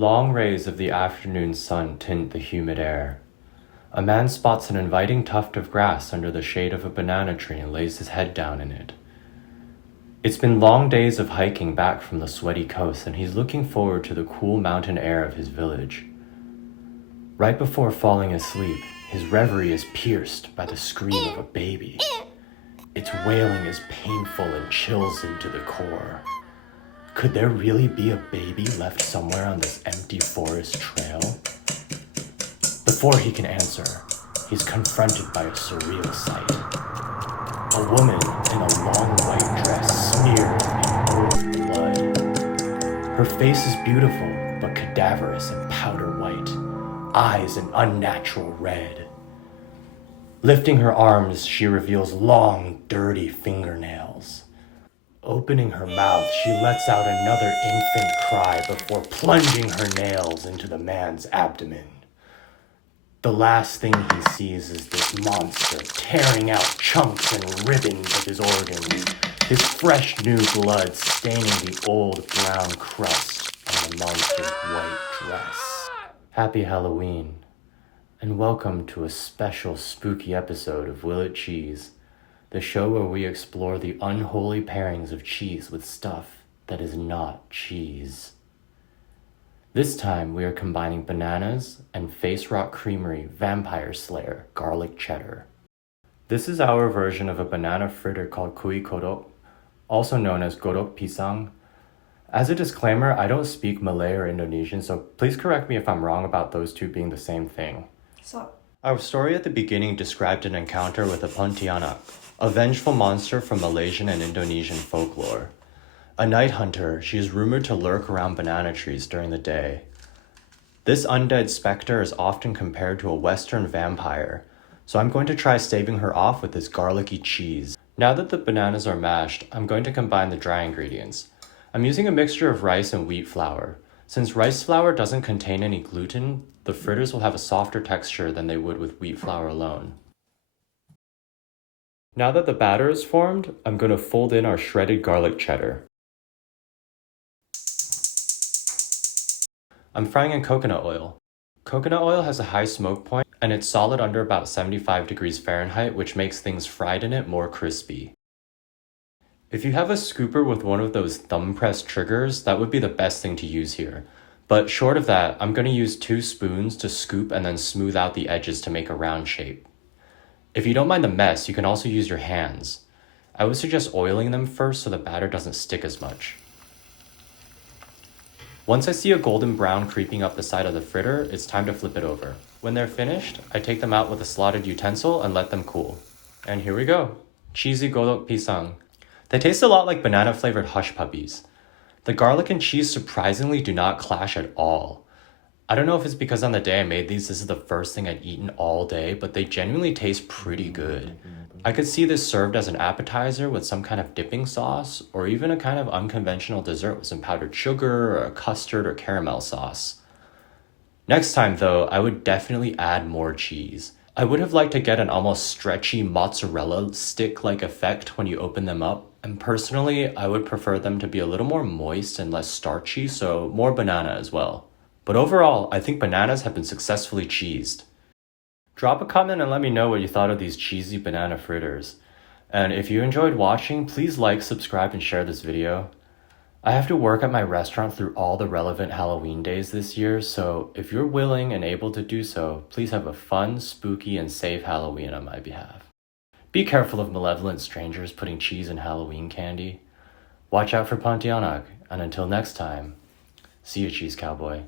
Long rays of the afternoon sun tint the humid air. A man spots an inviting tuft of grass under the shade of a banana tree and lays his head down in it. It's been long days of hiking back from the sweaty coast, and he's looking forward to the cool mountain air of his village. Right before falling asleep, his reverie is pierced by the scream of a baby. Its wailing is painful and chills him to the core. Could there really be a baby left somewhere on this empty forest trail? Before he can answer, he's confronted by a surreal sight. A woman in a long white dress smeared in old blood. Her face is beautiful, but cadaverous and powder white, eyes an unnatural red. Lifting her arms, she reveals long, dirty fingernails. Opening her mouth, she lets out another infant cry before plunging her nails into the man's abdomen. The last thing he sees is this monster tearing out chunks and ribbons of his organs, his fresh new blood staining the old brown crust on the monster's white dress. Happy Halloween, and welcome to a special spooky episode of Will It Cheese, the show where we explore the unholy pairings of cheese with stuff that is not cheese. This time we are combining bananas and Face Rock Creamery Vampire Slayer garlic cheddar. This is our version of a banana fritter called Kuih Kodok, also known as Kodok pisang. As a disclaimer, I don't speak Malay or Indonesian, so please correct me if I'm wrong about those two being the same thing. Our story at the beginning described an encounter with a Pontianak, a vengeful monster from Malaysian and Indonesian folklore. A night hunter, she is rumored to lurk around banana trees during the day. This undead specter is often compared to a Western vampire, so I'm going to try staving her off with this garlicky cheese. Now that the bananas are mashed, I'm going to combine the dry ingredients. I'm using a mixture of rice and wheat flour. Since rice flour doesn't contain any gluten, the fritters will have a softer texture than they would with wheat flour alone. Now that the batter is formed, I'm going to fold in our shredded garlic cheddar. I'm frying in coconut oil. Coconut oil has a high smoke point, and it's solid under about 75 degrees Fahrenheit, which makes things fried in it more crispy. If you have a scooper with one of those thumb press triggers, that would be the best thing to use here. But short of that, I'm going to use 2 spoons to scoop and then smooth out the edges to make a round shape. If you don't mind the mess, you can also use your hands. I would suggest oiling them first so the batter doesn't stick as much. Once I see a golden brown creeping up the side of the fritter, it's time to flip it over. When they're finished, I take them out with a slotted utensil and let them cool. And here we go. Cheesy Kodok pisang. They taste a lot like banana-flavored hush puppies. The garlic and cheese surprisingly do not clash at all. I don't know if it's because on the day I made these, this is the first thing I'd eaten all day, but they genuinely taste pretty good. I could see this served as an appetizer with some kind of dipping sauce, or even a kind of unconventional dessert with some powdered sugar, or a custard or caramel sauce. Next time though, I would definitely add more cheese. I would have liked to get an almost stretchy mozzarella stick-like effect when you open them up, and personally, I would prefer them to be a little more moist and less starchy, so more banana as well. But overall, I think bananas have been successfully cheesed. Drop a comment and let me know what you thought of these cheesy banana fritters. And if you enjoyed watching, please like, subscribe, and share this video. I have to work at my restaurant through all the relevant Halloween days this year, so if you're willing and able to do so, please have a fun, spooky, and safe Halloween on my behalf. Be careful of malevolent strangers putting cheese in Halloween candy. Watch out for Pontianak, and until next time, see you, cheese cowboy.